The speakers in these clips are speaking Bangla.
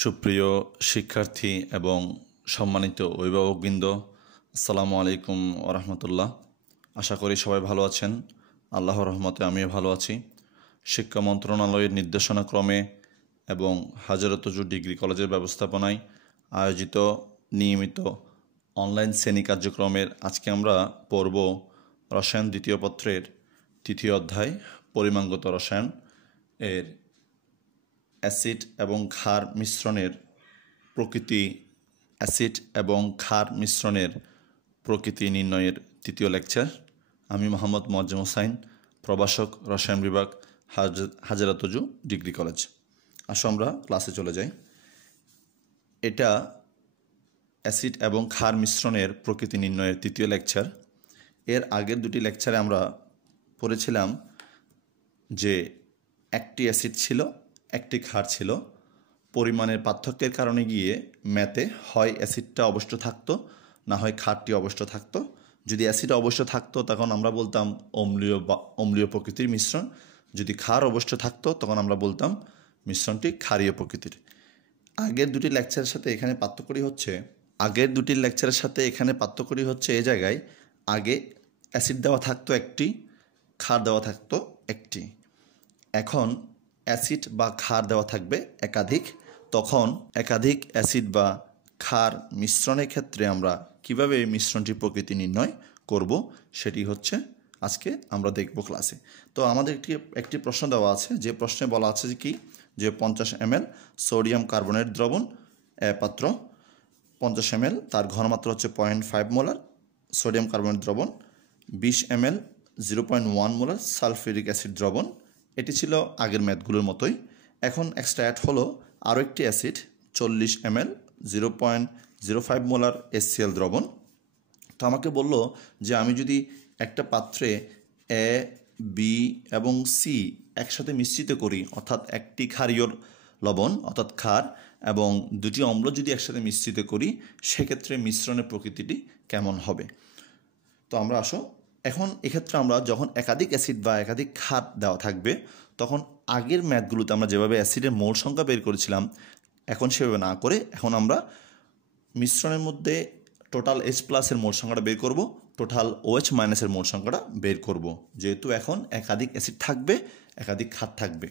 সুপ্রিয় শিক্ষার্থী এবং সম্মানিত অভিভাবকবৃন্দ, আসসালামু আলাইকুম ওয়া রাহমাতুল্লাহ। আশা করি সবাই ভালো আছেন। আল্লাহর রহমতে আমিও ভালো আছি। শিক্ষা মন্ত্রণালয়ের নির্দেশনাক্রমে এবং হাজরতজু ডিগ্রি কলেজের ব্যবস্থাপনায় আয়োজিত নিয়মিত অনলাইন শ্রেণী কার্যক্রমের আজকে আমরা পড়ব রসায়ন দ্বিতীয় পত্রের তৃতীয় অধ্যায় পরিমাণগত রসায়ন এর অ্যাসিড এবং ক্ষার মিশ্রণের প্রকৃতি প্রকৃতি নির্ণয়ের তৃতীয় লেকচার। আমি মোহাম্মদ মোয়াজ্জেম হোসাইন, প্রভাষক, রসায়ন বিভাগ, হাজরাতজু ডিগ্রি কলেজ। আসো আমরা ক্লাসে চলে যাই। এটা অ্যাসিড এবং ক্ষার মিশ্রণের প্রকৃতি নির্ণয়ের তৃতীয় লেকচার। এর আগের দুটি লেকচারে আমরা পড়েছিলাম যে একটি অ্যাসিড ছিল, একটি ক্ষার ছিল। পরিমাণের পার্থক্যের কারণে গিয়ে ম্যাথে হয় অ্যাসিডটা অবশ্য থাকতো, না হয় ক্ষারটি অবশ্য থাকতো। যদি অ্যাসিড অবশ্য থাকতো তখন আমরা বলতাম অম্লীয় প্রকৃতির মিশ্রণ। যদি ক্ষার অবশ্য থাকতো তখন আমরা বলতাম মিশ্রণটি ক্ষারীয় প্রকৃতির। আগের দুটি লেকচারের সাথে এখানে পার্থক্যটি হচ্ছে এই জায়গায় আগে অ্যাসিড দেওয়া থাকতো একটি, ক্ষার দেওয়া থাকতো একটি। এখন অ্যাসিড বা ক্ষার দেওয়া থাকবে একাধিক। তখন একাধিক অ্যাসিড বা ক্ষার মিশ্রণের ক্ষেত্রে আমরা কিভাবে এই মিশ্রণটির প্রকৃতি নির্ণয় করব সেটি হচ্ছে আজকে আমরা দেখব ক্লাসে। তো আমাদের একটি প্রশ্ন দেওয়া আছে, যে প্রশ্নে বলা আছে যে 50 ml সোডিয়াম কার্বনেট দ্রবণ পাত্র, 50 ml, তার ঘনমাত্রা হচ্ছে 0.5 মোলার সোডিয়াম কার্বনেট দ্রবণ, 20 ml 0.1 মোলার সালফিউরিক অ্যাসিড দ্রবণ। এটি ছিল আগের ম্যাথগুলোর মতোই। এখন এক্সট্রা অ্যাড হলো আরও একটি অ্যাসিড 40 ml 0.05 মোলার HCl দ্রবণ। তো আমাকে বলল যে আমি যদি একটা পাত্রে এ, বি এবং সি একসাথে মিশ্রিত করি, অর্থাৎ একটি ক্ষারীয় লবণ অর্থাৎ ক্ষার এবং দুটি অম্ল যদি একসাথে মিশ্রিত করি, সেক্ষেত্রে মিশ্রণের প্রকৃতিটি কেমন হবে। তো আমরা এখন এক্ষেত্রে আমরা যখন একাধিক অ্যাসিড বা একাধিক ক্ষার দেওয়া থাকবে, তখন আগের ম্যাথগুলোতে আমরা যেভাবে অ্যাসিডের মোল সংখ্যা বের করেছিলাম, এখন সেভাবে না করে এখন আমরা মিশ্রণের মধ্যে টোটাল H+-এর মোল সংখ্যাটা বের করব, টোটাল OH- মোল সংখ্যাটা বের করব, যেহেতু এখন একাধিক অ্যাসিড থাকবে, একাধিক ক্ষার থাকবে।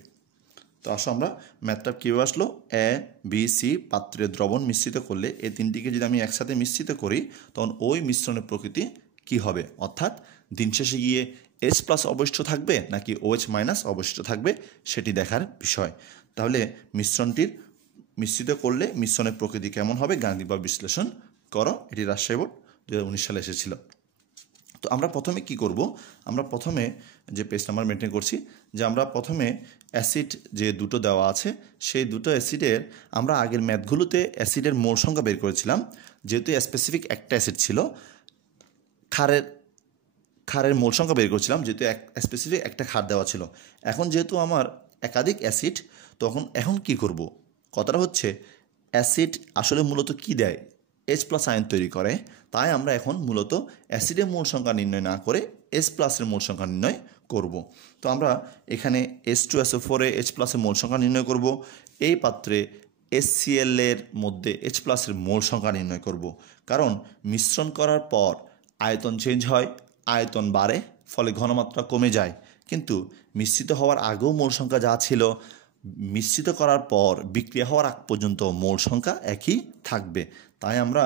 তো আমরা ম্যাথটা কীভাবে আসলো, এ, বি, সি পাত্রে দ্রবণ মিশ্রিত করলে এই তিনটিকে যদি আমি একসাথে মিশ্রিত করি, তখন ওই মিশ্রণের প্রকৃতি কি হবে, অর্থাৎ দিন শেষে গিয়ে H+ অবশিষ্ট থাকবে নাকি OH- অবশিষ্ট থাকবে, সেটি দেখার বিষয়। তাহলে মিশ্রিত করলে মিশ্রণের প্রকৃতি কেমন হবে গাণিতিকভাবে বিশ্লেষণ করো। এটি রাজশাহী বোর্ড 2019 সালে এসেছিল। তো আমরা প্রথমে কি করব, আমরা প্রথমে যে পেজ নাম্বার মেনটেন করছি, যে আমরা প্রথমে অ্যাসিড যে দুটো দেওয়া আছে, সেই দুটো অ্যাসিডের আমরা আগের ম্যাথগুলোতে অ্যাসিডের মোল সংখ্যা বের করেছিলাম। যেহেতু স্পেসিফিক একটা অ্যাসিড ছিল, ক্ষারের মোল সংখ্যা বের করেছিলাম, যেহেতু স্পেসিফিক একটা ক্ষার দেওয়া ছিল। এখন যেহেতু আমার একাধিক অ্যাসিড, এখন কি করব, কথাটা হচ্ছে অ্যাসিড আসলে মূলত কি দেয়, H+ আয়ন তৈরি করে। তাই আমরা এখন মূলত অ্যাসিডের মোল সংখ্যা নির্ণয় না করে H+-এর মোল সংখ্যা নির্ণয় করব। তো আমরা এখানে H2SO4 H+-এর মোল সংখ্যা নির্ণয় করব। এই পাত্রে HCl-এর মধ্যে H+-এর মোল সংখ্যা নির্ণয় করব, কারণ মিশ্রণ করার পর আয়তন চেঞ্জ হয়, আয়তন বাড়ে, ফলে ঘনমাত্রা কমে যায়। কিন্তু মিশ্রিত হওয়ার আগেও মোল সংখ্যা যা ছিল, মিশ্রিত করার পর বিক্রিয়া হওয়ার আগ পর্যন্ত মোল সংখ্যা একই থাকবে। তাই আমরা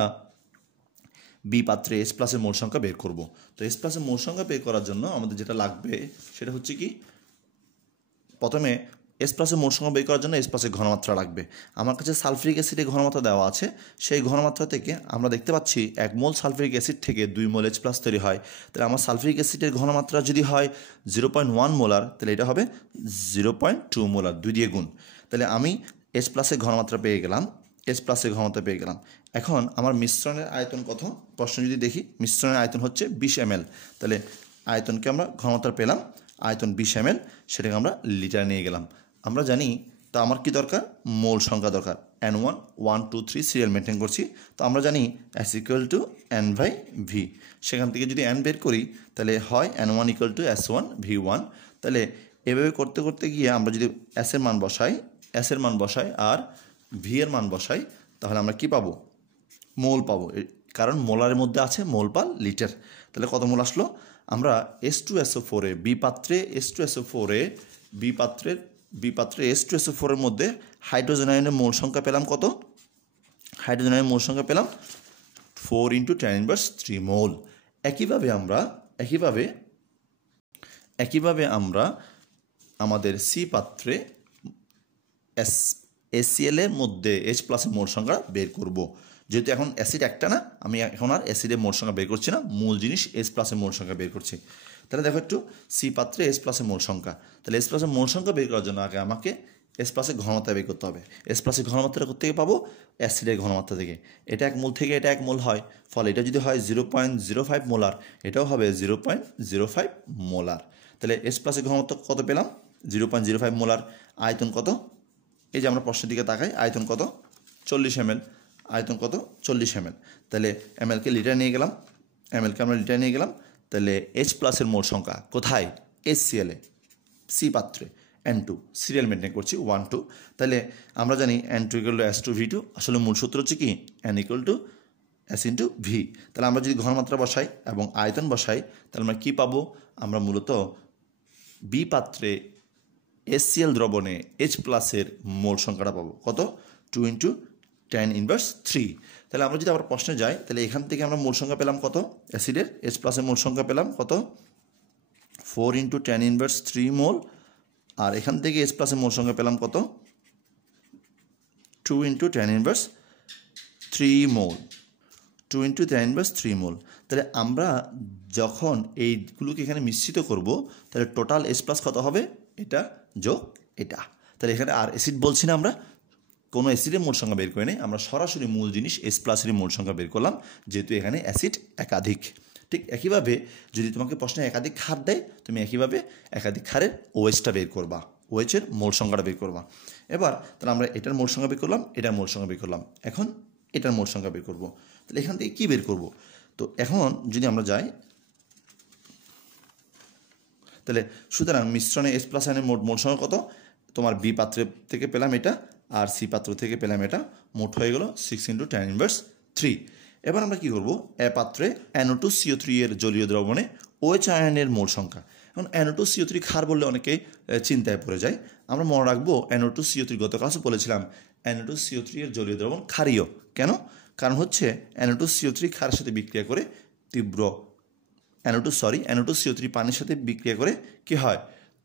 বি পাত্রে H+-এর মোল সংখ্যা বের করব। তো H+-এর মোল সংখ্যা বের করার জন্য আমাদের যেটা লাগবে সেটা হচ্ছে প্রথমে H+-এর মোল সংখ্যা বের করার জন্য H+-এর ঘনমাত্রা লাগবে। আমার কাছে সালফিউরিক অ্যাসিডের ঘনমাত্রা দেওয়া আছে। সেই ঘনমাত্রা থেকে আমরা দেখতে পাচ্ছি 1 মোল সালফিউরিক অ্যাসিড থেকে 2 মোল H+ তৈরি হয়। তাহলে আমার সালফিউরিক অ্যাসিডের ঘনমাত্রা যদি হয় 0.1 মোলার, তাহলে এটা হবে 0.2 মোলার, 2 দিয়ে গুণ। তাহলে আমি H+-এর ঘনমাত্রা পেয়ে গেলাম, এখন আমার মিশ্রণের আয়তন কত, প্রশ্ন যদি দেখি, মিশ্রণের আয়তন হচ্ছে 20 ml। তাহলে আয়তনকে আমরা ঘনমাত্রা পেলাম, আয়তন 20 ml, সেটাকে আমরা লিটার নিয়ে গেলাম। আমরা জানি, তো আমার কি দরকার, মোল সংখ্যা দরকার। N1 1 2 3 সিরিয়াল মেনটেন করছি। তো আমরা জানি S = N/V। সেখান থেকে যদি N বের করি, তাহলে হয় N1 = S1/V1। তাহলে এভাবে করতে করতে গিয়ে আমরা যদি S এর মান বসাই আর ভি এর মান বসাই তাহলে আমরা কি পাবো, মোল পাবো, কারণ মোলারের মধ্যে আছে মোল পার লিটার। তাহলে কত মোল আসলো, আমরা H2SO4 বি পাত্রে H2SO4 বি পাত্রে H2SO4 এর মধ্যে হাইড্রোজেন আয়নের মোল সংখ্যা পেলাম কত, হাইড্রোজেন আয়নের মোল সংখ্যা পেলাম 4 × 10⁻³ মোল। একইভাবে আমরা আমাদের সি পাত্রে HCl এর মধ্যে H+ এর মোল সংখ্যা বের করব। যেহেতু এখন অ্যাসিড একটা না, আমি এখন আর অ্যাসিডের মোল সংখ্যা বের করছি না, মূল জিনিস H+ এর মোল সংখ্যা বের করছি। তাহলে দেখো একটু সি পাত্রে H+ এর মোল সংখ্যা, তাহলে H+ এর মোল সংখ্যা বের করার জন্য আগে আমাকে H+ এর ঘনমাত্রা বের করতে হবে। H+ এর ঘনমাত্রা কোথেকে পাবো, অ্যাসিডের ঘনমাত্রা থেকে। এটা 1 মোল থেকে এটা 1 মোল হয়, ফলে এটা যদি হয় 0.05 মোলার, এটাও হবে 0.05 মোলার। তাহলে H+ এর ঘনমাত্রা কত পেলাম, 0.05 মোলার। আয়তন কত, এই যে আমরা প্রশ্নের দিকে তাকাই, আয়তন কত, 40 ml, আয়তন কত, 40 ml। তাহলে ml-কে লিটার নিয়ে গেলাম, ml-কে আমরা লিটার নিয়ে গেলাম। তাহলে H+ এর মোল সংখ্যা কোথায়, HCl এ, সি পাত্রে, N2, সিরিয়াল মেনটেন করছি 1 2। তাহলে আমরা জানি N2 = S2V2, আসলে মূল সূত্র হচ্ছে কি N = S × V। তাহলে আমরা যদি ঘনমাত্রা বসাই এবং আয়তন বসাই তাহলে আমরা কী পাবো, আমরা মূলত বি পাত্রে HCl দ্রবণে H+ এর মোল সংখ্যাটা পাবো কত, 2 × 10⁻³ তাহলে আমরা যদি আবার প্রশ্নে যাই তাহলে এখান থেকে আমরা মোল সংখ্যা পেলাম কত, অ্যাসিডের H+ এর মোল সংখ্যা পেলাম কত, 4 × 10⁻³ মোল। আর এখান থেকে H+ এর মোল সংখ্যা পেলাম কত, 2 × 10⁻³ মোল, 2 × 10⁻³ মোল। তাহলে আমরা যখন এইগুলোকে এখানে মিশ্রিত করব তাহলে টোটাল H+ কত হবে, এটা যোগ এটা। তাহলে এখানে আর অ্যাসিড বলছি না, আমরা কোনো অ্যাসিডের মোল সংখ্যা বের করে নেই, আমরা সরাসরি মূল জিনিস H+ এর মোল সংখ্যা বের করলাম, যেহেতু এখানে অ্যাসিড একাধিক। ঠিক একইভাবে যদি তোমাকে প্রশ্নে একাধিক ক্ষার দেয়, তুমি একইভাবে একাধিক ক্ষারের OH-টা বের করবা, OH-এর মোল সংখ্যাটা বের করবা। এবার তাহলে আমরা এটার মোল সংখ্যা বের করলাম, এটার মোল সংখ্যা বের করলাম, এখন এটার মোল সংখ্যা বের করব। তাহলে এখান থেকে কী বের করব, তো এখন যদি আমরা যাই তাহলে সুতরাং মিশ্রণে H+ আয়নের মোল সংখ্যা কত, তোমার বি পাত্র থেকে পেলাম এটা আর সি পাত্র থেকে পেলাম এটা, মোট হয়ে গেল 6 × 10⁻³ এবার আমরা কী করব, এ পাত্রে NO2CO3 এর জলীয় দ্রবণে OH আয়নের মোল সংখ্যা। এখন NO2CO3 ক্ষার বললে অনেকে চিন্তায় পড়ে যায়, আমরা মনে রাখবো NO2CO3 গত ক্লাসে বলেছিলাম NO2CO3 এর জলীয় দ্রবণ ক্ষারীয়। কেন, কারণ হচ্ছে NO2CO3 ক্ষারের সাথে বিক্রিয়া করে তীব্র NO2CO3 পানির সাথে বিক্রিয়া করে কি হয়,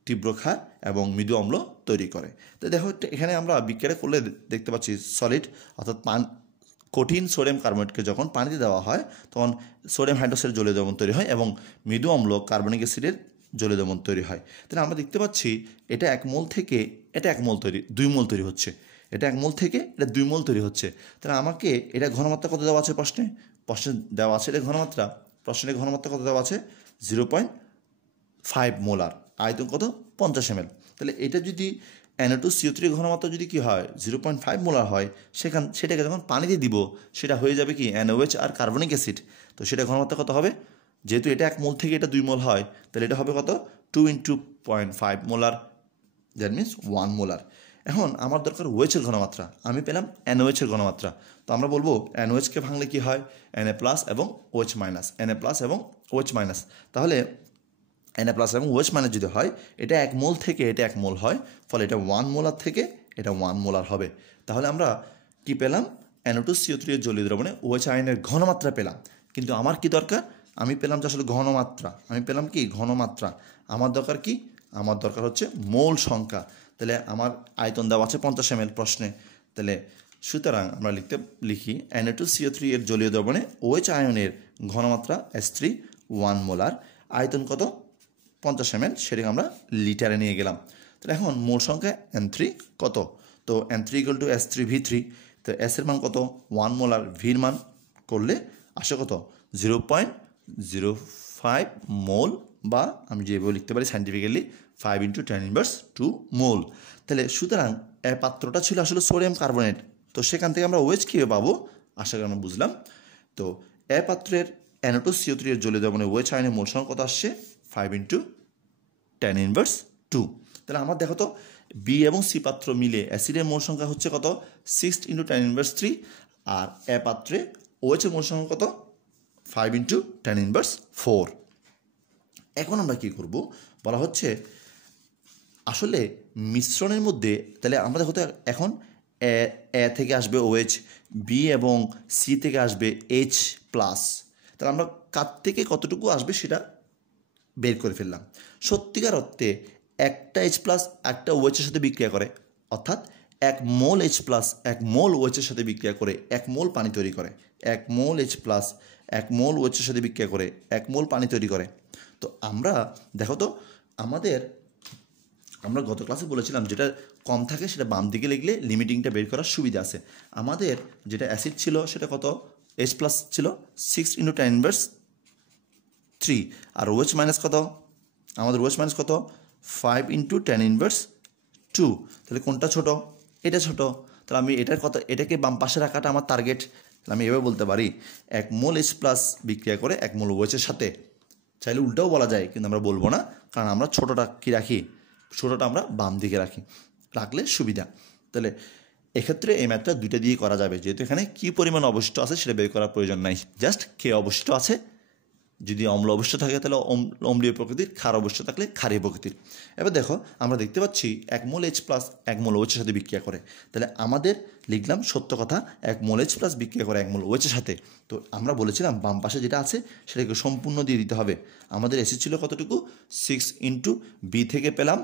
তীব্র ক্ষার এবং মৃদু অম্ল তৈরি করে। তো দেখো এখানে আমরা বিক্রিয়া করলে দেখতে পাচ্ছি সলিড অর্থাৎ কঠিন সোডিয়াম কার্বনেটকে যখন পানিতে দেওয়া হয় তখন সোডিয়াম হাইড্রোক্সাইডের জলীয় দ্রবণ তৈরি হয় এবং মৃদু অম্ল কার্বনিক অ্যাসিডের জলীয় দ্রবণ তৈরি হয়। তাহলে আমরা দেখতে পাচ্ছি এটা 1 মোল থেকে এটা 1 মোল 2 মোল তৈরি হচ্ছে, এটা 1 মোল থেকে এটা 2 মোল তৈরি হচ্ছে। তাহলে আমাকে এটা ঘনমাত্রা কত দেওয়া আছে, প্রশ্নে দেওয়া আছে এটা ঘনমাত্রা, প্রশ্নের ঘনমাত্রা কত দেওয়া আছে, 0.5 মোলার, আয়তন কত, 50 ml। তাহলে এটা যদি NO2CO3 ঘনমাত্রা যদি কী হয় 0.5 মোলার হয়, সেটাকে যখন পানিতে দিব সেটা হয়ে যাবে কি NaOH আর কার্বনিক অ্যাসিড। তো সেটা ঘনমাত্রা কত হবে, যেহেতু এটা 1 মোল থেকে এটা 2 মোল হয় তাহলে এটা হবে কত, 2 × 0.5 মোলার, দ্যাট মিনস 1 মোলার। এখন আমার দরকার OH এর ঘনমাত্রা, আমি পেলাম NaOH এর ঘনমাত্রা। তো আমরা বলবো NaOH-কে ভাঙলে কি হয়, Na+ এবং OH-, Na+ এবং OH-। তাহলে Na+ এবং OH- যদি হয় এটা 1 মোল থেকে এটা 1 মোল হয়, ফলে এটা 1 মোলার থেকে এটা 1 মোলার হবে। তাহলে আমরা কি পেলাম, NO2CO3 এর জলীয় দ্রবণে OH আয়নের ঘনমাত্রা পেলাম। কিন্তু আমার কি দরকার, আমি পেলাম যে আসলে ঘনমাত্রা, আমি পেলাম কি ঘনমাত্রা, আমার দরকার কি, আমার দরকার হচ্ছে মোল সংখ্যা। তাহলে আমার আয়তন দেওয়া আছে 50 ml প্রশ্নে, তাহলে সুতরাং আমরা লিখি Na2CO3 এর জলীয় দ্রবণে OH আয়নের ঘনমাত্রা S3 1 মোলার, আয়তন কত 50 ml, সেটাকে আমরা লিটারে নিয়ে গেলাম। তাহলে এখন মোল সংখ্যা N3 কত, তো N3 = S3V3, তো S এর মান কত 1 মোলার, ভির মান করলে আসে কত 0.05 মোল, বা আমি যেভাবে লিখতে পারি সাইন্টিফিক্যালি 5 × 10⁻² মোল। তাহলে সুতরাং এই পাত্রটা ছিল আসলে সোডিয়াম কার্বনেট, তো সেখান থেকে আমরা OH কীভাবে পাবো, আশা করি আমরা বুঝলাম। তো এই পাত্রের NO2CO3 এর জলীয় দ্রবণে OH আয়নের মোল সংখ্যা কত আসছে, 5 × 10⁻²। তাহলে আমার দেখো তো বি এবং সি পাত্র মিলে অ্যাসিডের মোল সংখ্যা হচ্ছে কত 6 × 10⁻³ আর এ পাত্রে OH এর মোল সংখ্যা কত 5 × 10⁻⁴। এখন আমরা কি করব বলা হচ্ছে আসলে মিশ্রণের মধ্যে তাহলে আমরা দেখো তো এখন এ থেকে আসবে OH, বি এবং সি থেকে আসবে H+, তাহলে আমরা কার থেকে কতটুকু আসবে সেটা বের করে ফেললাম। সত্যিকার অর্থে একটা H+ একটা OH এর সাথে বিক্রিয়া করে, অর্থাৎ 1 মোল H+ 1 মোল OH এর সাথে বিক্রিয়া করে 1 মোল পানি তৈরি করে। 1 মোল H+ 1 মোল OH এর সাথে বিক্রিয়া করে 1 মোল পানি তৈরি করে। তো আমরা দেখো তো আমরা গত ক্লাসে বলেছিলাম যেটা কম থাকে সেটা বাম দিকে লিখলে লিমিটিংটা বের করার সুবিধা আছে। আমাদের যেটা অ্যাসিড ছিল সেটা কত H+ ছিল 6 × 10⁻³ আর OH মাইনাস কত আমাদের OH মাইনাস কত 5 × 10⁻²। তাহলে কোনটা ছোট? এটা ছোট। তাহলে আমি এটার কথা এটাকে বাম পাশে রাখাটা আমার টার্গেট। তাহলে আমি এভাবে বলতে পারি 1 মোল H+ বিক্রিয়া করে 1 মোল OH এর সাথে। চাইলে উল্টাও বলা যায়, কিন্তু আমরা বলবো না, কারণ আমরা ছোটোটা কি রাখি, ছোটোটা আমরা বাম দিকে রাখলে সুবিধা। তাহলে এক্ষেত্রে এই ম্যাথটা দুইটা দিয়ে করা যাবে, যেহেতু এখানে কী পরিমাণ অবশিষ্ট আছে সেটা বের করার প্রয়োজন নাই, জাস্ট কে অবশিষ্ট আছে। যদি অম্ল অবশিষ্ট থাকে তাহলে অম্লীয় প্রকৃতির, ক্ষার অবশিষ্ট থাকলে ক্ষারীয় প্রকৃতির। এবার দেখো আমরা দেখতে পাচ্ছি 1 মোল H+ 1 মোল OH এর সাথে বিক্রিয়া করে। তাহলে আমাদের লিখলাম সত্য কথা 1 মোল H+ বিক্রিয়া করে 1 মোল OH এর সাথে। তো আমরা বলেছিলাম বাম পাশে যেটা আছে সেটাকে সম্পূর্ণ দিয়ে দিতে হবে। আমাদের অ্যাসিড ছিল কতটুকু 6 × B থেকে পেলাম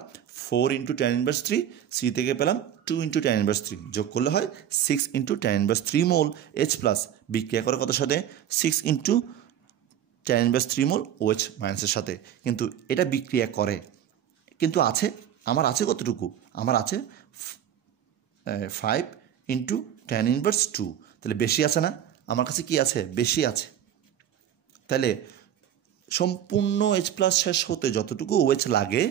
4 × 10⁻³ সি থেকে পেলাম 2 × 10⁻³ যোগ করলে হয় 6 × 10⁻³ মোল H+ বিক্রিয়া করে কত সাথে 6 × 10⁻³ মোল OH মাইনাসের সাথে। কিন্তু এটা বিক্রিয়া করে, কিন্তু আমার আছে কতটুকু, আমার আছে 5 × 10⁻²। তাহলে বেশি আছে না, আমার কাছে কি আছে, বেশি আছে। তাহলে সম্পূর্ণ H+ শেষ হতে যতটুকু OH লাগে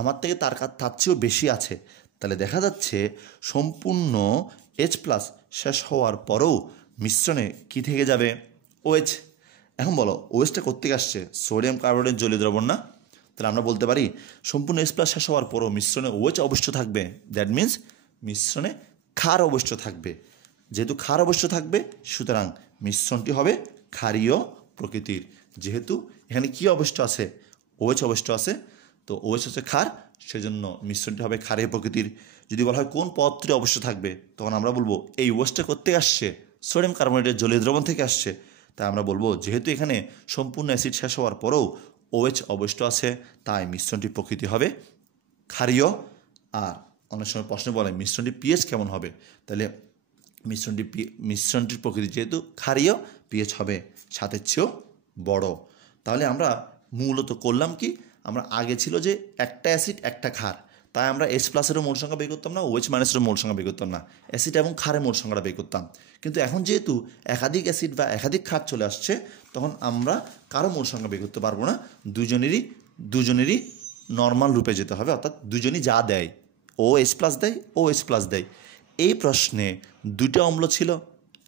আমার থেকে তার চেয়েও বেশি আছে। তাহলে দেখা যাচ্ছে সম্পূর্ণ H+ শেষ হওয়ার পরেও মিশ্রণে কি থেকে যাবে, OH। এখন বলো OHটা কোত্থেকে আসছে, সোডিয়াম কার্বনেট জলীয় দ্রবণ না? তাহলে আমরা বলতে পারি সম্পূর্ণ H+ শেষ হওয়ার পরও মিশ্রণে OH অবশ্য থাকবে, দ্যাট মিন্স মিশ্রণে ক্ষার অবশ্য থাকবে। যেহেতু ক্ষার অবশ্য থাকবে সুতরাং মিশ্রণটি হবে ক্ষারীয় প্রকৃতির। যেহেতু এখানে কি অবশ্য আছে, OH অবশ্য আছে, তো OH হচ্ছে ক্ষার, সেজন্য মিশ্রণটি হবে ক্ষারীয় প্রকৃতির। যদি বলা হয় কোন পদটি অবশ্য থাকবে, তখন আমরা বলবো এই OHটা কোত্থেকে আসছে, সোডিয়াম কার্বনেটের জলীয় দ্রবণ থেকে আসছে। তাই আমরা বলবো যেহেতু এখানে সম্পূর্ণ অ্যাসিড শেষ হওয়ার পরেও OH অবশিষ্ট আছে, তাই মিশ্রণটির প্রকৃতি হবে ক্ষারীয়। আর অনেক সময় প্রশ্ন বলে মিশ্রণটির pH কেমন হবে, তাহলে মিশ্রণটির প্রকৃতি যেহেতু ক্ষারীয়, pH হবে 7-এর চেয়েও বড়। তাহলে আমরা মূলত করলাম কি, আমরা আগে ছিল যে একটা অ্যাসিড একটা ক্ষার, তাই আমরা H+ এরও মোল সংখ্যা বের করতাম না, OH মাইনাসেরও মোল সংখ্যা বের করতাম না, অ্যাসিড এবং ক্ষারের মোল সংখ্যাটা বের করতাম। কিন্তু এখন যেহেতু একাধিক অ্যাসিড বা একাধিক ক্ষার চলে আসছে, তখন আমরা কারো মোল সংখ্যা বের করতে পারবো না, দুজনেরই নর্মাল রূপে যেতে হবে, অর্থাৎ দুজনই যা দেয়, OH+ দেয়, OH+ দেয়। এই প্রশ্নে দুইটা অম্ল ছিল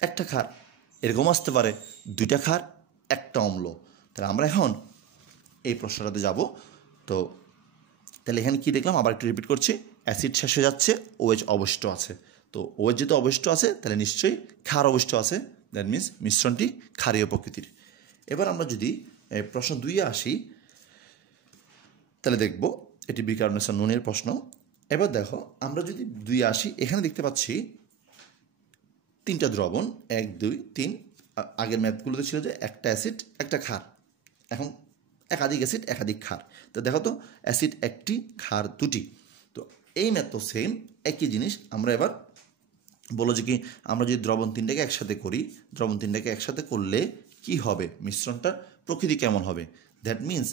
একটা ক্ষার, এরকম আসতে পারে দুইটা ক্ষার একটা অম্ল। তাহলে আমরা এখন এই প্রশ্নটাতে যাব। তো তাহলে এখানে কি দেখলাম, আবার একটু রিপিট করছি, অ্যাসিড শেষ হয়ে যাচ্ছে, OH অবশিষ্ট আছে। তো OH যেহেতু অবশিষ্ট আছে তাহলে নিশ্চয়ই ক্ষার অবশিষ্ট আছে, দ্যাট মিন্স মিশ্রণটি ক্ষারীয় প্রকৃতির। এবার আমরা যদি প্রশ্ন 2-এ আসি তাহলে দেখব এটি বিকার্বনেশন নুনের প্রশ্ন। এবার দেখো আমরা যদি 2-এ আসি, এখানে দেখতে পাচ্ছি 3টা দ্রবণ 1 2 3। আগের ম্যাথগুলোতে ছিল যে একটা অ্যাসিড একটা ক্ষার, এখন একাধিক অ্যাসিড একাধিক ক্ষার। তো দেখো তো অ্যাসিড একটি ক্ষার দুটি। তো এই ম্যাথ তো সেম একই জিনিস। আমরা এবার বলো যে কি আমরা যদি দ্রবণ 3টাকে একসাথে করি, দ্রবণ 3টাকে একসাথে করলে কি হবে, মিশ্রণটার প্রকৃতি কেমন হবে। দ্যাট মিন্স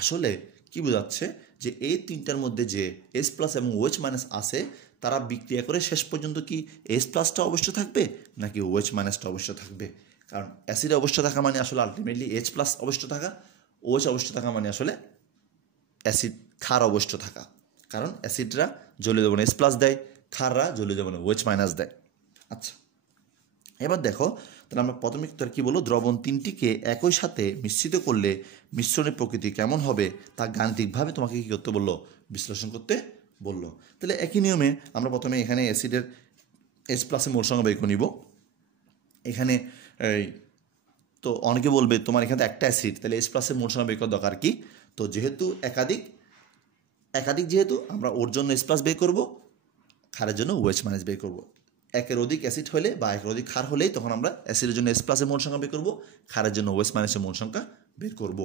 আসলে কি বোঝাচ্ছে যে এই 3টার মধ্যে যে H+ এবং OH মাইনাস আছে তারা বিক্রিয়া করে শেষ পর্যন্ত কি H+টা অবশ্য থাকবে নাকি OH মাইনাসটা অবশ্য থাকবে। কারণ অ্যাসিড অবশ্য থাকা মানে আসলে আলটিমেটলি H+ অবশ্য থাকা, OH অবশ্য থাকা মানে আসলে অ্যাসিড ক্ষার অবশ্য থাকা। কারণ অ্যাসিডরা জলীয় দ্রবণে H+ দেয়, ক্ষাররা জলীয় দ্রবণে OH মাইনাস দেয়। আচ্ছা এবার দেখো তাহলে আমরা প্রথমে তার কী বলবো, দ্রবণ 3টিকে একই সাথে মিশ্রিত করলে মিশ্রণের প্রকৃতি কেমন হবে তা গাণিতিকভাবে তোমাকে কী করতে বললো, বিশ্লেষণ করতে বললো। তাহলে একই নিয়মে আমরা প্রথমে এখানে অ্যাসিডের H প্লাসের মোল সংখ্যা বের করে নিব। এখানে এই তো অনেকে বলবে তোমার এখানে একটা অ্যাসিড, তাহলে H প্লাসের মোল সংখ্যা বের করার দরকার কি? তো যেহেতু একাধিক যেহেতু আমরা ওর জন্য H প্লাস বের করবো, ক্ষারের জন্য OH মাইনাস বের করবো। একের অধিক অ্যাসিড হলে বা একের অধিক ক্ষার হলেই তখন আমরা অ্যাসিডের জন্য H প্লাসের মোল সংখ্যা বের করবো, ক্ষারের জন্য OH মাইনাসের মোল সংখ্যা বের করবো।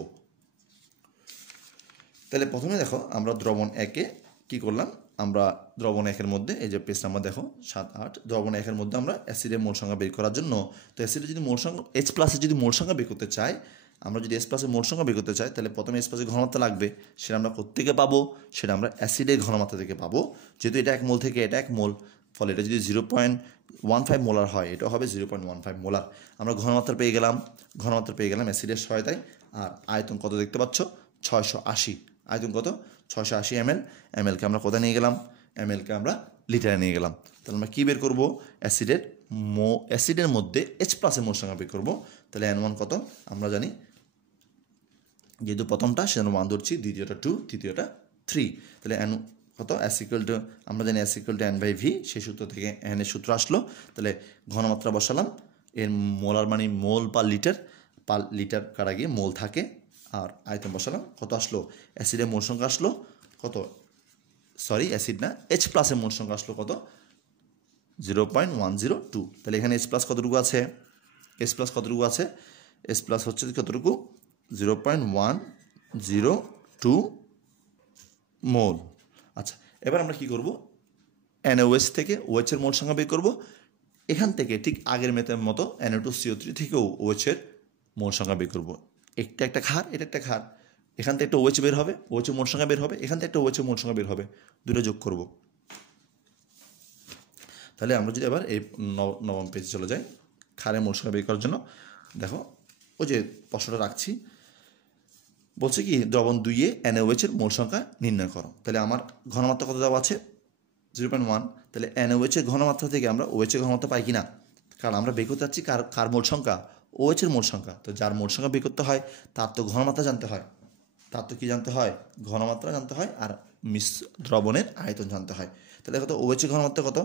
তাহলে প্রথমে দেখো আমরা দ্রবণ একে কী করলাম, আমরা দ্রবণ একের মধ্যে এই যে পেজ নাম্বার দেখো 7-8, দ্রবণ একের মধ্যে আমরা অ্যাসিডের মোল সংখ্যা বের করার জন্য, তো অ্যাসিডের যদি মোল সংখ্যা H প্লাসের যদি মোল সংখ্যা বের করতে চাই, আমরা যদি H প্লাসের মোল সংখ্যা বের করতে চাই, তাহলে প্রথমে H প্লাসের ঘনমাত্রা লাগবে, সেটা আমরা কোত্থেকে পাবো? সেটা আমরা অ্যাসিডের ঘনমাত্রা থেকে পাবো। যেহেতু এটা 1 মোল থেকে এটা 1 মোল, ফলে এটা যদি 0.15 মোলার হয়, এটা হবে 0.15 মোলার। আমরা ঘনমাত্রা পেয়ে গেলাম অ্যাসিডের সহায়তায়। আর আয়তন কত দেখতে পাচ্ছ? 680। আয়তন কত? 680 ml। mlকে আমরা কোথায় নিয়ে গেলাম? mlকে আমরা লিটারে নিয়ে গেলাম। তাহলে আমরা কী বের করবো? অ্যাসিডের মধ্যে H প্লাসের মোল সংখ্যা বের করবো। তাহলে N1 কত? আমরা জানি, যেহেতু প্রথমটা সেজন্য 1 ধরছি, দ্বিতীয়টা 2, তৃতীয়টা 3। তাহলে N কত? আমরা জানি N/V, সেই সূত্র থেকে N এর সূত্র আসলো। তাহলে ঘনমাত্রা বসালাম, এর মোলার মানে মোল পার লিটার কাটা গিয়ে মোল থাকে, আর আয়তন বসালাম, কত আসলো? অ্যাসিডের মোল সংখ্যা আসলো কত? অ্যাসিড না, H প্লাসের মোল সংখ্যা আসলো কত? 0.102। তাহলে এখানে H প্লাস কতটুকু আছে? H প্লাস হচ্ছে কতটুকু? 0.102 মোল। আচ্ছা, এবার আমরা কি করব? NaOH থেকে OH এর মোল সংখ্যা বের করব। এখান থেকে ঠিক আগের মেথের মতো Na2CO3 থেকেও OH এর মোল সংখ্যা বের করব। একটা ক্ষার, এটা একটা ক্ষার, এখান থেকে একটা OH বের হবে, OH এর মোল সংখ্যা বের হবে, এখান থেকে একটা OH এর মোল সংখ্যা বের হবে, দুটো যোগ করব। তাহলে আমরা যদি এবার এই নবম পেজে চলে যাই, ক্ষারের মোল সংখ্যা বের করার জন্য দেখো ওই যে প্রশ্নটা রাখছি, বলছে কি দ্রবণ 2-এ NaOH এর মোল সংখ্যা নির্ণয় করো। তাহলে আমার ঘনমাত্রা কত দেওয়া আছে? 0.1। তাহলে NaOH এর ঘনমাত্রা থেকে আমরা OH এর ঘনমাত্রা পাই কিনা? কারণ আমরা বের করতে চাচ্ছি কার মোল সংখ্যা? OH এর মোল সংখ্যা। তো যার মোল সংখ্যা বের করতে হয় তার তো ঘনমাত্রা জানতে হয়, ঘনমাত্রা জানতে হয়, আর দ্রবণের আয়তন জানতে হয়। তাহলে কত? OH এর ঘনমাত্রা কত?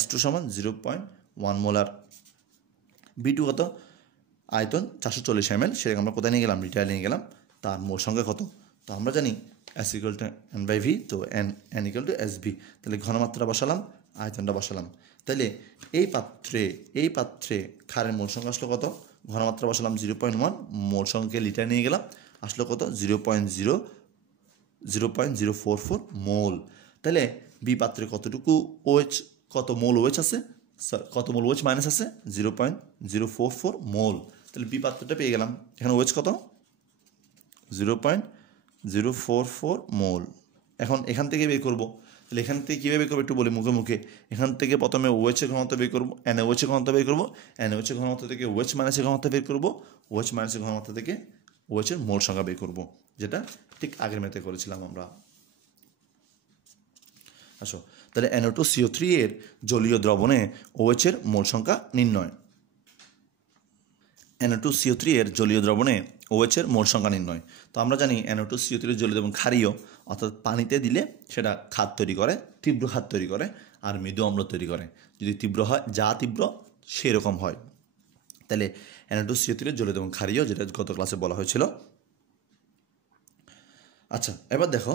S2 সমান 0.1 মোলার। B2 কত? আয়তন 440 ml, সেটাকে আমরা কোথায় নিয়ে গেলাম? লিটারে নিয়ে গেলাম। তার মোল সংখ্যা কত? তো আমরা জানি S=N/V, তো N=SB। তাহলে ঘনমাত্রা বসালাম, আয়তনটা বসালাম। তাহলে এই পাত্রে ক্ষারের মোল সংখ্যা আসলো কত? ঘনমাত্রা বসালাম 0.1, মোল সংখ্যা লিটারে নিয়ে গেলাম, আসলো কত? 0.044 মোল। তাহলে বি পাত্রে কতটুকু OH, কত মোল OH আছে, কত মোল OH মাইনাস আছে? 0.044 মোল। তাহলে বি পাত্রটা পেয়ে গেলাম। এখানে OH কত? 0.044 মোল। এখন এখান থেকে বের করবো। তাহলে এখান থেকে কীভাবে বের করবো একটু বলি মুখে। এখান থেকে প্রথমে OH এর ঘনত্ব বের করবো, NaOH এর ঘনত্ব বের করবো, NaOH এর ঘনত্ব থেকে OH মাইনাসের ঘনত্ব বের করবো, OH মাইনাসের ঘনত্ব থেকে OH এর মোল সংখ্যা বের করবো, যেটা ঠিক আগের মেথে করেছিলাম আমরা। আসো, তাহলে Na2CO3 এর জলীয় দ্রবণে OH এর মোল সংখ্যা নির্ণয়। Na2CO3 এর জলীয় দ্রবণে OH এর মোল সংখ্যা নির্ণয়। তো আমরা জানি Na2CO3 এর জলীয় দ্রবণ ক্ষারীয়, অর্থাৎ পানিতে দিলে সেটা ক্ষার তৈরি করে, তীব্র ক্ষার তৈরি করে, আর মৃদু অম্ল তৈরি করে। যদি তীব্র হয়, যা তীব্র সেরকম হয়। তাহলে Na2CO3 এর জলীয় দ্রবণ ক্ষারীয়, যেটা গত ক্লাসে বলা হয়েছিল। আচ্ছা, এবার দেখো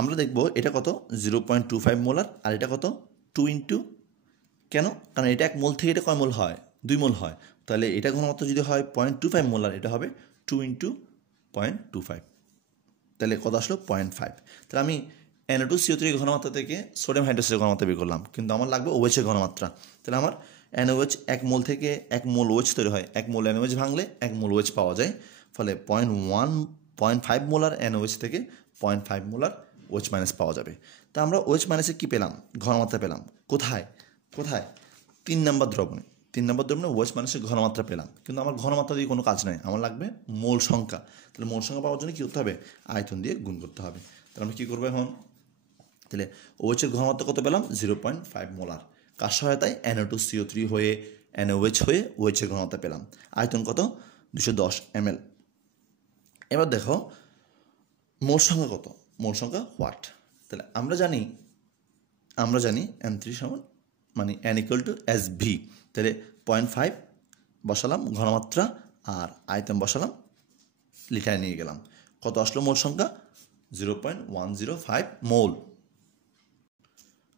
আমরা দেখব এটা কত? 0.25 মোলার, আর এটা কত? 2 ইন্টু, কেন? কারণ এটা 1 মোল থেকে এটা কয় মোল হয়? 2 মোল হয়। তাহলে এটা ঘনমাত্রা যদি হয় 0.25 মোলার, এটা হবে 2 ইন্টু 0.25। তাহলে কত আসলো? 0.5। তাহলে আমি Na2CO3 ঘনমাত্রা থেকে সোডিয়াম হাইড্রোক্সাইডের ঘনমাত্রা বের করলাম, কিন্তু আমার লাগবে OH এর ঘনমাত্রা। তাহলে আমার NaOH 1 মোল থেকে 1 মোল OH তৈরি হয়, 1 মোল NaOH ভাঙলে 1 মোল OH পাওয়া যায়। ফলে 0.5 মোলার NaOH থেকে 0.5 মোলার OH মাইনাস পাওয়া যাবে। তা আমরা OH মাইনাসে কী পেলাম? ঘনমাত্রা পেলাম। কোথায়? 3 নম্বর দ্রবণে OH মাইনাসের ঘনমাত্রা পেলাম, কিন্তু আমার ঘনমাত্রা দিয়ে কোনো কাজ নাই, আমার লাগবে মোল সংখ্যা। তাহলে মোল সংখ্যা পাওয়ার জন্য কী করতে হবে? আয়তন দিয়ে গুণ করতে হবে। তাহলে আমরা কী করবো এখন? তাহলে OH এর ঘনমাত্রা কত পেলাম? 0.5 মোলার। কার সহায়তায়? Na2CO3 হয়ে NaOH হয়ে OH এর ঘনমাত্রা পেলাম। আয়তন কত? 210 ml। এবার দেখো মোল সংখ্যা কত? মোল সংখ্যা হোয়াট? তাহলে আমরা জানি N3 সমান মানে N ইকুয়াল টু SV। তাহলে 0.5 বসালাম ঘনমাত্রা আর আয়তন বসালাম, লিটারে নিয়ে গেলাম। কত আসলো মোল সংখ্যা? 0.105 মোল।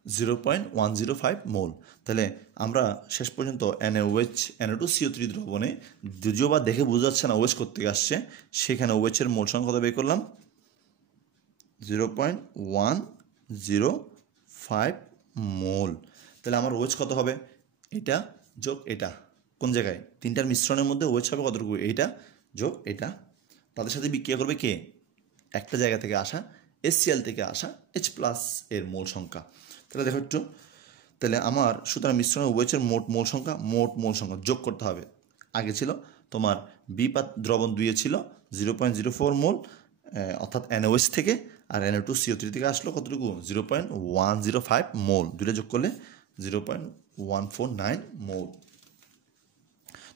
0.105 মোল। তাহলে আমরা শেষ পর্যন্ত NaOH NO2CO3 দ্রবণে যদিও বা দেখে বোঝা যাচ্ছে না OH করতে আসছে, সেখানে OH এর মোল সংখ্যা কত বের করলাম? 0.105 মোল। তাহলে আমার OH কত হবে? এটা যোগ এটা, কোন জায়গায়? তিনটার মিশ্রণের মধ্যে OH হবে কতটুকু? এইটা যোগ এটা। তাদের সাথে বিক্রিয়া করবে কে? একটা জায়গা থেকে আসা HCl থেকে আসা H+ এর মোল সংখ্যা। তাহলে দেখো একটু, তাহলে আমার সুতরাং মিশ্রণের OH এর মোট মোল সংখ্যা যোগ করতে হবে। আগে ছিল তোমার বি দ্রবণ 2 ছিল 0.04 মোল, অর্থাৎ NaOH থেকে, আর NO2CO3 থেকে আসলো কতটুকু? 0.105 মোল। দুটো যোগ করলে 0.149 মোল।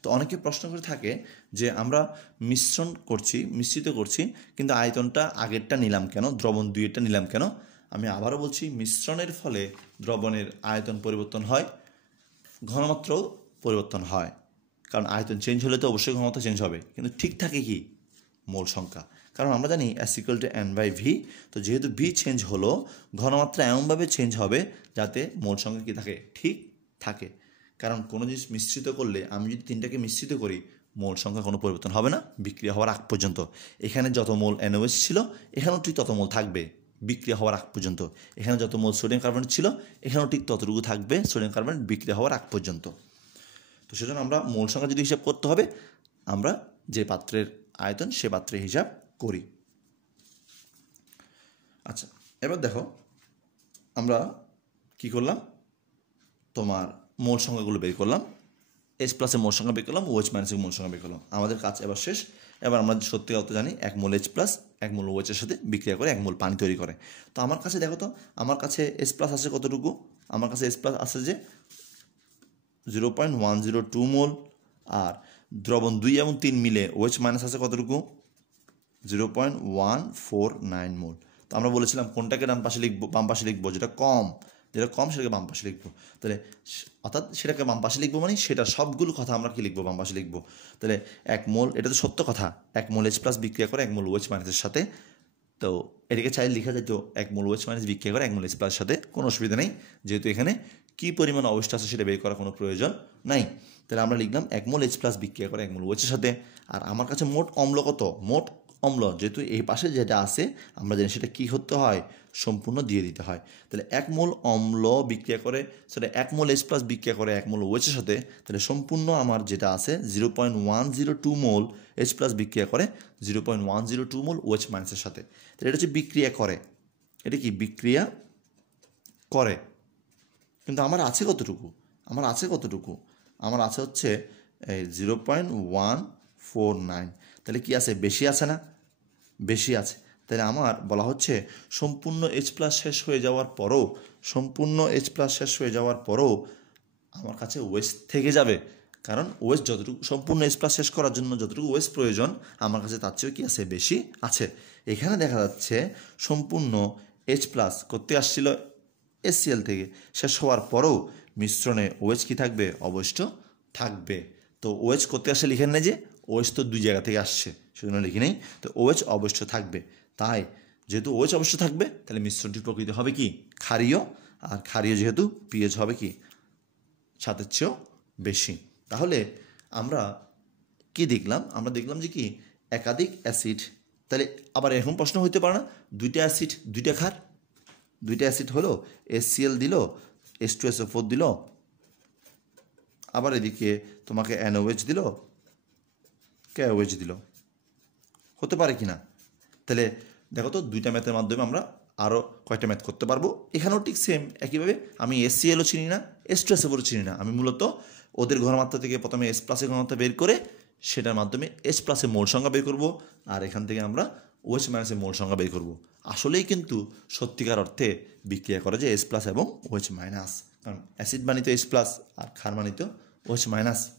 তো অনেকে প্রশ্ন করে থাকে যে আমরা মিশ্রিত করছি কিন্তু আয়তনটা আগেরটা নিলাম কেন, দ্রবণ 2 নিলাম কেন? আমি আবারও বলছি, মিশ্রণের ফলে দ্রবণের আয়তন পরিবর্তন হয়, ঘনমাত্রাও পরিবর্তন হয়। কারণ আয়তন চেঞ্জ হলে তো অবশ্যই ঘনমাত্রা চেঞ্জ হবে, কিন্তু ঠিক থাকে কি? মোল সংখ্যা। কারণ আমরা জানি S = N/V। তো যেহেতু V চেঞ্জ হলো, ঘনমাত্রা এমনভাবে চেঞ্জ হবে যাতে মোল সংখ্যা কী থাকে? ঠিক থাকে। কারণ কোনো জিনিস মিশ্রিত করলে, আমি যদি তিনটাকে মিশ্রিত করি, মোল সংখ্যা কোনো পরিবর্তন হবে না বিক্রিয়া হওয়ার আগ পর্যন্ত। এখানে যত মোল NaOH ছিল এখানেও ঠিক তত মোল থাকবে বিক্রিয়া হওয়ার আগ পর্যন্ত। এখানে যত মোল সোডিয়াম কার্বনেট ছিল এখানেও ঠিক ততটুকু থাকবে সোডিয়াম কার্বনেট বিক্রিয়া হওয়ার আগ পর্যন্ত। তো সেজন্য আমরা মোল সংখ্যা যদি হিসাব করতে হবে, আমরা যে পাত্রের আয়তন সে পাত্রে হিসাব করি। আচ্ছা, এবার দেখো আমরা কি করলাম, তোমার মোল সংখ্যাগুলো বের করলাম, H+ মোল সংখ্যা বের করলাম, OH- মোল সংখ্যা বের করলাম। আমাদের কাজ এবার শেষ। এবার আমরা সত্যি কথা জানি 1 মোল H+, 1 মোল OH এর সাথে বিক্রিয়া করে 1 মোল পানি তৈরি করে। তো আমার কাছে দেখো তো, আমার কাছে H+ আছে কতটুকু? আমার কাছে H+ আছে যে 0.102 মোল, আর দ্রবণ 2 এবং 3 মিলে OH- আছে কতটুকু? 0.149 মোল। তো আমরা বলেছিলাম কোনটাকে বাম পাশে লিখবো, যেটা কম সেটাকে বাম পাশে লিখবো। তাহলে অর্থাৎ সেটাকে বাম পাশে লিখবো মানে সেটা সবগুলো কথা আমরা কি লিখবো? বাম পাশে লিখবো। তাহলে 1 মোল, এটা তো সত্য কথা, 1 মোল H+ বিক্রিয়া করে 1 মোল OH- এর সাথে। তো এটাকে চাইলে লেখা যেত 1 মোল OH- বিক্রিয়া করে 1 মোল H+ এর সাথে, কোনো অসুবিধা নেই, যেহেতু এখানে কী পরিমাণ অবস্থা আছে সেটা বের করার কোনো প্রয়োজন নাই। তাহলে আমরা লিখলাম 1 মোল H+ বিক্রিয়া করে 1 মোল OH এর সাথে। আর আমার কাছে মোট অম্ল কত? মোট অম্ল যেহেতু এই পাশে যেটা আছে আমরা জানি সেটা কী হতে হয়? সম্পূর্ণ দিয়ে দিতে হয়। তাহলে 1 মোল অম্ল বিক্রিয়া করে, সেটা 1 মোল H+ বিক্রিয়া করে 1 মোল OH এর সাথে। তাহলে সম্পূর্ণ আমার যেটা আছে 0.102 মোল H+ বিক্রিয়া করে 0.102 মোল OH- এর সাথে। তাহলে এটা হচ্ছে বিক্রিয়া করে। এটা কি? বিক্রিয়া করে। কিন্তু আমার আছে কতটুকু? আমার আছে হচ্ছে 0.149। তাহলে কি আছে? বেশি আছে না? বেশি আছে। তাহলে আমার বলা হচ্ছে সম্পূর্ণ H+ শেষ হয়ে যাওয়ার পরও আমার কাছে OH থেকে যাবে। কারণ OH যতটুকু সম্পূর্ণ H+ শেষ করার জন্য যতটুকু OH প্রয়োজন, আমার কাছে তার চেয়েও কি আছে? বেশি আছে। এখানে দেখা যাচ্ছে সম্পূর্ণ H+ করতে আসছিল HCl থেকে, শেষ হওয়ার পরেও মিশ্রণে OH কি থাকবে? অবশিষ্ট থাকবে। তো OH করতে আসলে লিখেন না যে OH তো 2 জায়গা থেকে আসছে, সেজন্য লিখি নেই। তো OH অবশ্য থাকবে। তাই যেহেতু OH অবশ্য থাকবে, তাহলে মিশ্রণটির প্রকৃতি হবে কি? ক্ষারীয়। আর ক্ষারীয় যেহেতু pH হবে কি? 7-এর চেয়েও বেশি। তাহলে আমরা কি দেখলাম? আমরা দেখলাম যে কি একাধিক অ্যাসিড। তাহলে আবার এরকম প্রশ্ন হইতে পারে না, 2টা অ্যাসিড 2টা ক্ষার, 2টা অ্যাসিড হলো, HCl দিল, H2SO4 দিল, আবার এদিকে তোমাকে NaOH দিল, KOH দিল, হতে পারে কি না? তাহলে দেখো তো, 2টা ম্যাথের মাধ্যমে আমরা আরও কয়েকটা ম্যাথ করতে পারবো। এখানেও ঠিক সেম একইভাবে আমি HClও চিনি না, H2SO4 চিনি না। আমি মূলত ওদের ঘনমাত্রা থেকে প্রথমে H+ এর ঘনমাত্রা বের করে সেটার মাধ্যমে H+ এর মোল সংখ্যা বের করব, আর এখান থেকে আমরা OH- এর মোল সংখ্যা বের করব। আসলেই কিন্তু সত্যিকার অর্থে বিক্রিয়া করে যে H+ এবং OH-, কারণ অ্যাসিড মানিত H+ আর ক্ষার মানিত OH-।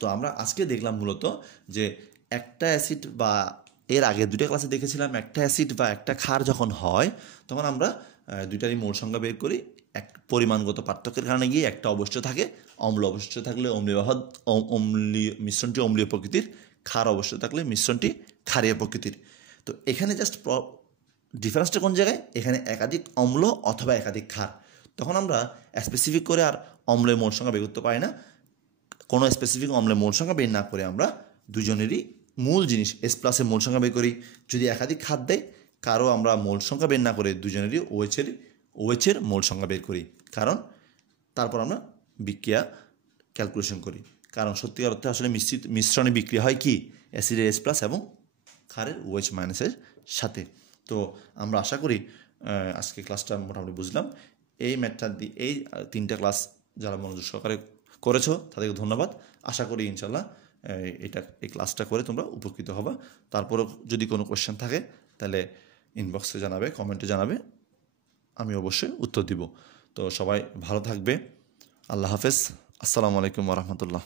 তো আমরা আজকে দেখলাম মূলত যে একটা অ্যাসিড বা এর আগে দুইটা ক্লাসে দেখেছিলাম একটা অ্যাসিড বা একটা ক্ষার যখন হয় তখন আমরা দুইটারই মোল সংখ্যা বের করি, এক পরিমাণগত পার্থক্যের কারণে গিয়ে একটা অবশ্য থাকে, অম্ল অবশ্য থাকলে মিশ্রণটি অম্লীয় প্রকৃতির, ক্ষার অবশ্য থাকলে মিশ্রণটি ক্ষারীয় প্রকৃতির। তো এখানে জাস্ট ডিফারেন্সটা কোন জায়গায়, এখানে একাধিক অম্ল অথবা একাধিক ক্ষার, তখন আমরা স্পেসিফিক করে আর অম্লের মোল সংখ্যা বের করতে পারি না। কোনো স্পেসিফিক অম্লের মোল সংখ্যা বের না করে আমরা দুজনেরই মূল জিনিস H+-এর মোল সংখ্যা বের করি। যদি একাধিক ক্ষার দেয় কারো আমরা মোল সংখ্যা বের না করে দুজনেরই OH-এর মোল সংখ্যা বের করি, কারণ তারপর আমরা বিক্রিয়া ক্যালকুলেশন করি। কারণ সত্যিকার অর্থে আসলে মিশ্রণে বিক্রিয়া হয় কি, অ্যাসিডের H+ এবং ক্ষারের OH- সাথে। তো আমরা আশা করি আজকে ক্লাসটা মোটামুটি বুঝলাম। এই ম্যাথটা দিয়ে এই 3টা ক্লাস যারা মনোযোগ সহকারে করেছো তাদেরকে ধন্যবাদ। আশা করি ইনশাল্লাহ এই ক্লাসটা করে তোমরা উপকৃত হবা। তারপরও যদি কোনো কোয়েশ্চেন থাকে তাহলে ইনবক্সে জানাবে, কমেন্টে জানাবে, আমি অবশ্যই উত্তর দিব। তো সবাই ভালো থাকবে। আল্লাহ হাফেজ। আসসালামু আলাইকুম ওয়া রাহমাতুল্লাহ।